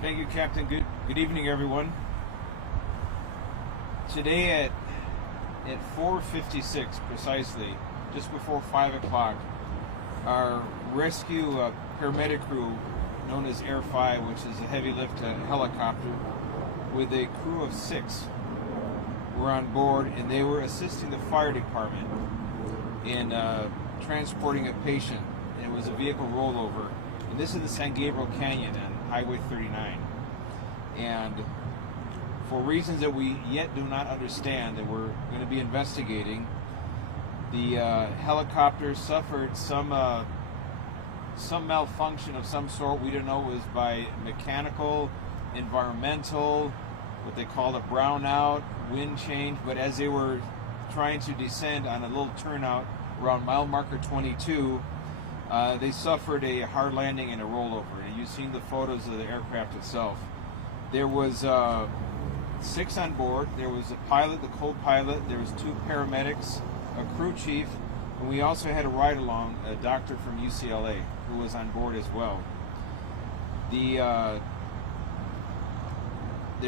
Thank you, Captain. Good evening, everyone. Today at 4:56 precisely, just before 5 o'clock, our rescue paramedic crew, known as Air 5, which is a heavy lift helicopter, with a crew of 6, were on board, and they were assisting the fire department in transporting a patient. And it was a vehicle rollover, and this is the San Gabriel Canyon on Highway 39. And for reasons that we yet do not understand, that we're going to be investigating, the helicopter suffered some malfunction of some sort. We don't know it was by mechanical, environmental, what they call a brownout, wind change. But as they were trying to descend on a little turnout around mile marker 22, they suffered a hard landing and a rollover. And you've seen the photos of the aircraft itself. There was 6 on board. There was a pilot, the co-pilot. There was 2 paramedics, a crew chief, and we also had a ride-along, a doctor from UCLA, who was on board as well. There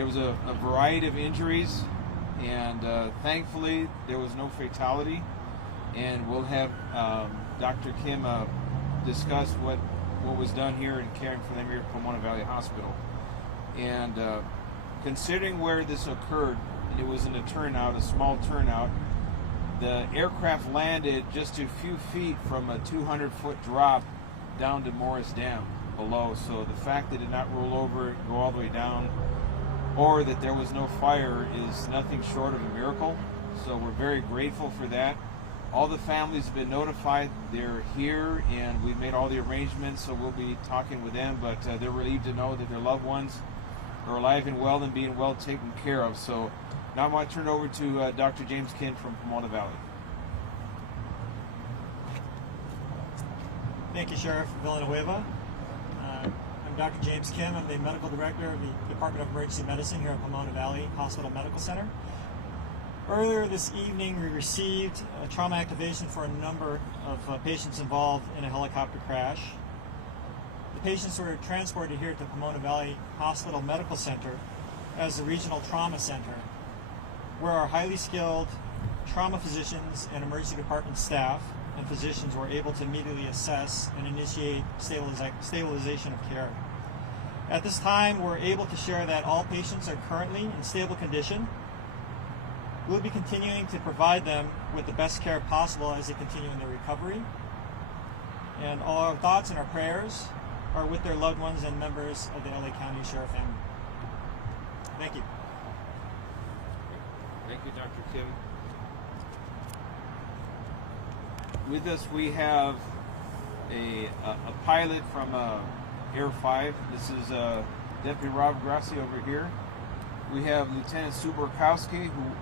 was a variety of injuries, and thankfully there was no fatality. And we'll have Dr. Kim discuss what was done here and caring for them here at Pomona Valley Hospital. And considering where this occurred, it was in a turnout, a small turnout. The aircraft landed just a few feet from a 200-foot drop down to Morris Dam below. So the fact that it did not roll over, go all the way down, or that there was no fire is nothing short of a miracle. So we're very grateful for that. All the families have been notified. They're here, and we've made all the arrangements, so we'll be talking with them. But they're relieved to know that their loved ones are alive and well and being well taken care of. So now I'm going to turn it over to Dr. James Kim from Pomona Valley. Thank you, Sheriff Villanueva. I'm Dr. James Kim. I'm the Medical Director of the Department of Emergency Medicine here at Pomona Valley Hospital Medical Center. Earlier this evening, we received a trauma activation for a number of patients involved in a helicopter crash. The patients were transported here to Pomona Valley Hospital Medical Center as the regional trauma center, where our highly skilled trauma physicians and emergency department staff and physicians were able to immediately assess and initiate stabilization of care. At this time, we're able to share that all patients are currently in stable condition. We'll be continuing to provide them with the best care possible as they continue in their recovery. And all our thoughts and our prayers are with their loved ones and members of the LA County Sheriff family. Thank you. Thank you, Dr. Kim. With us, we have a pilot from Air 5. This is Deputy Rob Grassi over here. We have Lieutenant Sue Borkowski, who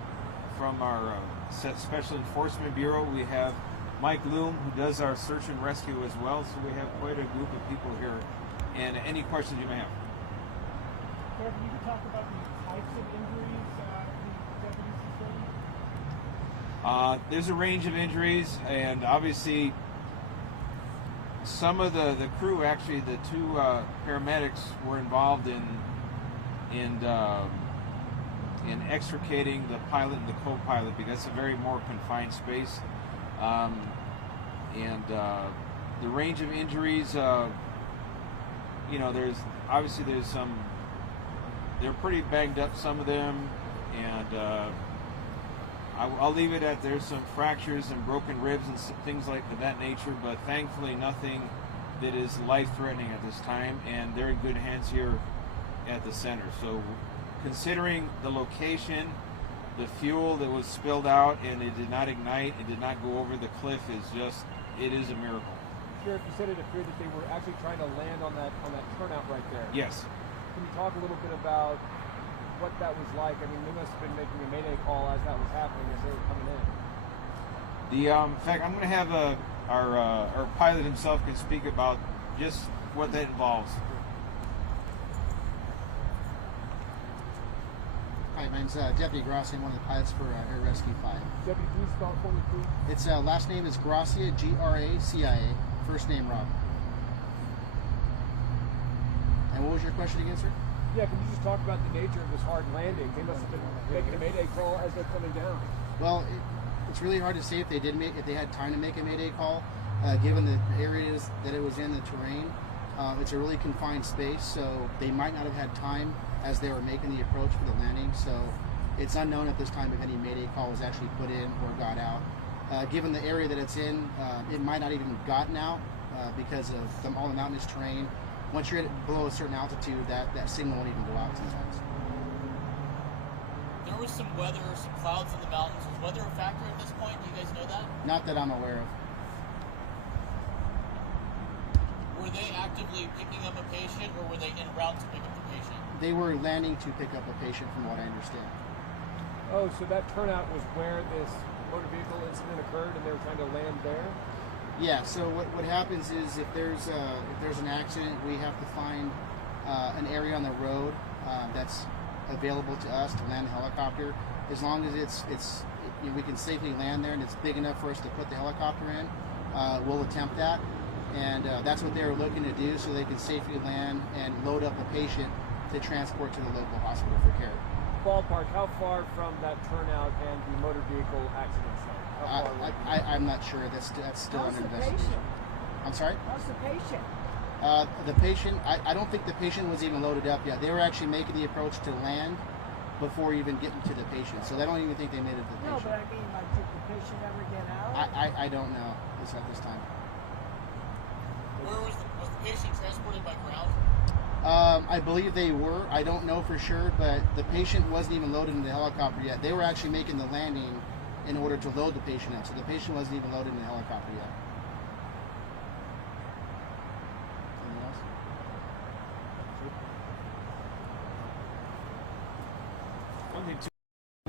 from our Special Enforcement Bureau. We have Mike Loom, who does our search and rescue as well. So we have quite a group of people here. And any questions you may have. Sheriff, you could talk about the types of injuries the deputies sustained? There's a range of injuries, and obviously some of the crew, actually the 2 paramedics, were involved in extricating the pilot and the co-pilot, because it's a very more confined space. The range of injuries, there's some, they're pretty banged up, some of them, and I'll leave it at there's some fractures and broken ribs and things like that nature, but thankfully nothing that is life-threatening at this time, and they're in good hands here at the center. So considering the location, the fuel that was spilled out and it did not ignite, it did not go over the cliff, it is a miracle. Sheriff, you said it appeared that they were actually trying to land on that turnout right there. Yes. Can you talk a little bit about what that was like? I mean, they must have been making a mayday call as that was happening, as they were coming in. In fact, I'm going to have our pilot himself can speak about just what that involves. Hi, my name's Deputy Grassi. I'm one of the pilots for Air Rescue 5. Deputy, can you spell it for me, please? Its last name is Gracia, Gracia. First name Rob. And what was was your question again, sir? Yeah, can you just talk about the nature of this hard landing? They must have been making a mayday call as they're coming down. Well, it's really hard to say if they had time to make a mayday call, given the areas that it was in, the terrain. It's a really confined space, so they might not have had time as they were making the approach for the landing. So it's unknown at this time if any mayday call was actually put in or got out. Given the area that it's in, it might not even gotten out because of all the mountainous terrain. Once you're below a certain altitude, that signal won't even go out sometimes. There was some weather, some clouds in the mountains. Was weather a factor at this point? Do you guys know that? Not that I'm aware of. Were they actively picking up a patient, or were they en route to pick up the patient? They were landing to pick up a patient, from what I understand. Oh, so that turnout was where this motor vehicle incident occurred, and they were trying to land there? Yeah. So what happens is if there's an accident, we have to find an area on the road that's available to us to land the helicopter. As long as it's we can safely land there and it's big enough for us to put the helicopter in, we'll attempt that. And that's what they were looking to do, so they can safely land and load up a patient to transport to the local hospital for care. Ballpark, how far from that turnout and the motor vehicle accident site? How far away? I'm not sure. That's still under investigation. I'm sorry? How's the patient? The patient, I don't think the patient was even loaded up yet. They were actually making the approach to land before even getting to the patient. So they don't even think they made it to the No, patient. but I mean, like, did the patient ever get out? I don't know at this time. Where was the patient transported by ground? I believe they were. I don't know for sure, but the patient wasn't even loaded in the helicopter yet. They were actually making the landing in order to load the patient up. So the patient wasn't even loaded in the helicopter yet. Anything else? One thing too,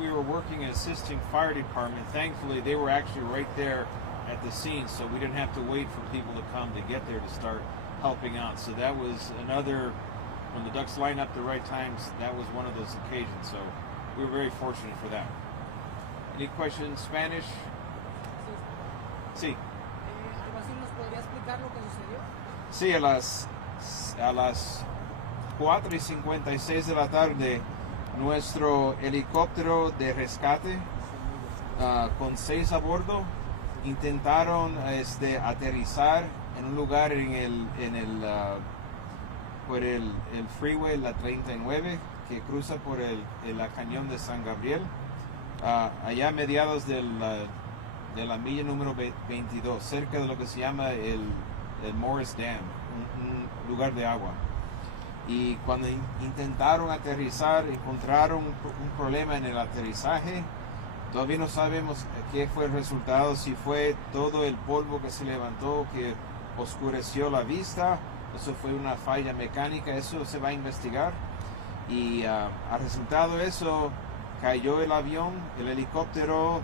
we were working and assisting fire department. Thankfully, they were actually right there at the scene, so we didn't have to wait for people to come to get there to start helping out. So that was another, when the ducks line up the right times, that was one of those occasions. So we were very fortunate for that. Any questions? Spanish? Sí. ¿Algo así nos podría explicar lo que sucedió? Sí, a las 4:56 de la tarde, nuestro helicóptero de rescate con 6 a bordo intentaron aterrizar en un lugar por el freeway, la 39, que cruza por la cañón de San Gabriel, allá a mediados de la milla número 22, cerca de lo que se llama el Morris Dam, un lugar de agua. Y cuando intentaron aterrizar, encontraron un problema en el aterrizaje. Todavía no sabemos qué fue el resultado, si fue todo el polvo que se levantó que oscureció la vista, eso fue una falla mecánica, eso se va a investigar. Y al resultado de eso, cayó el avión, el helicóptero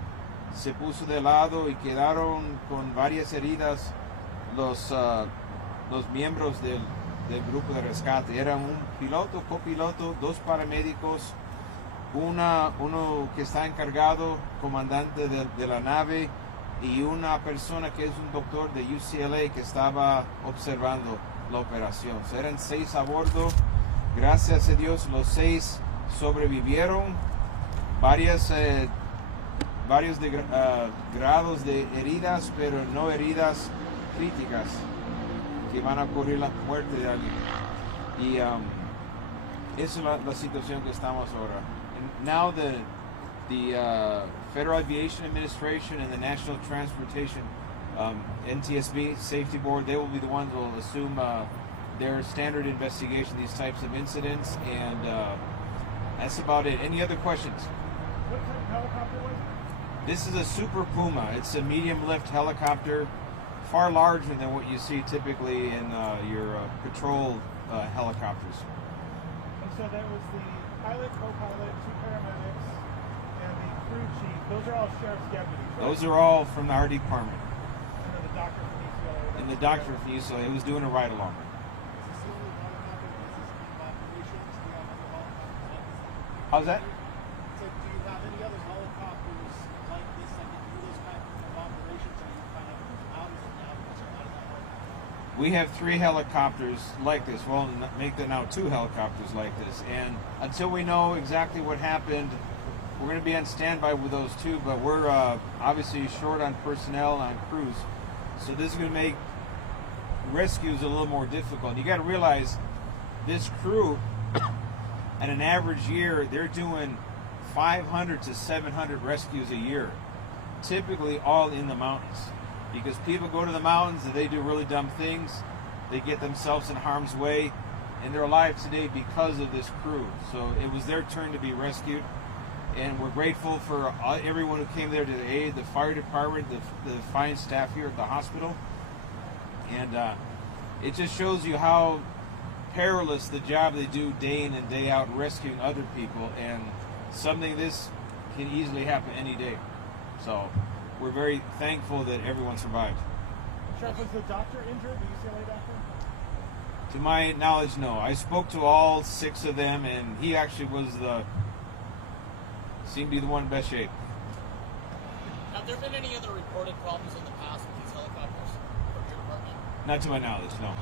se puso de lado y quedaron con varias heridas los miembros del grupo de rescate. Eran un piloto, copiloto, 2 paramédicos, uno que está encargado, comandante de la nave, y una persona que es un doctor de UCLA que estaba observando la operación. So, eran 6 a bordo. Gracias a Dios los 6 sobrevivieron. Varios grados de heridas, pero no heridas críticas que van a ocurrir la muerte de alguien. Y esa es la situación que estamos ahora. And now the Federal Aviation Administration and the National Transportation NTSB Safety Board, they will be the ones who will assume their standard investigation these types of incidents, and that's about it. Any other questions? What type of helicopter was it? This is a Super Puma. It's a medium lift helicopter, far larger than what you see typically in your patrol helicopters. And so there was the pilot, co-pilot, 2 paramedics, and the crew chief. Those are all sheriff's deputies, right? Those are all from our department. And then the doctor from UCLA. And the doctor from UCLA was doing a ride along. How's that? So do you have any other helicopters like this that can do those kind of operations, or are you kind of out of it now because you're out of that helicopter? We have 3 helicopters like this. Well, make there now 2 helicopters like this. And until we know exactly what happened, we're going to be on standby with those 2. But we're obviously short on personnel and on crews, so this is going to make rescues a little more difficult. You got to realize this crew, at an average year, they're doing 500 to 700 rescues a year, typically all in the mountains. Because people go to the mountains and they do really dumb things. They get themselves in harm's way, and they're alive today because of this crew. So it was their turn to be rescued, and we're grateful for everyone who came there to aid the fire department, the fine staff here at the hospital. And it just shows you how perilous the job they do day in and day out rescuing other people, and something this can easily happen any day. So we're very thankful that everyone survived. Sheriff, was the doctor injured, the UCLA doctor? To my knowledge, no. I spoke to all 6 of them, and he actually seemed to be the one in best shape. Have there been any other reported problems in the past with these helicopters from your department? Not to my knowledge, no.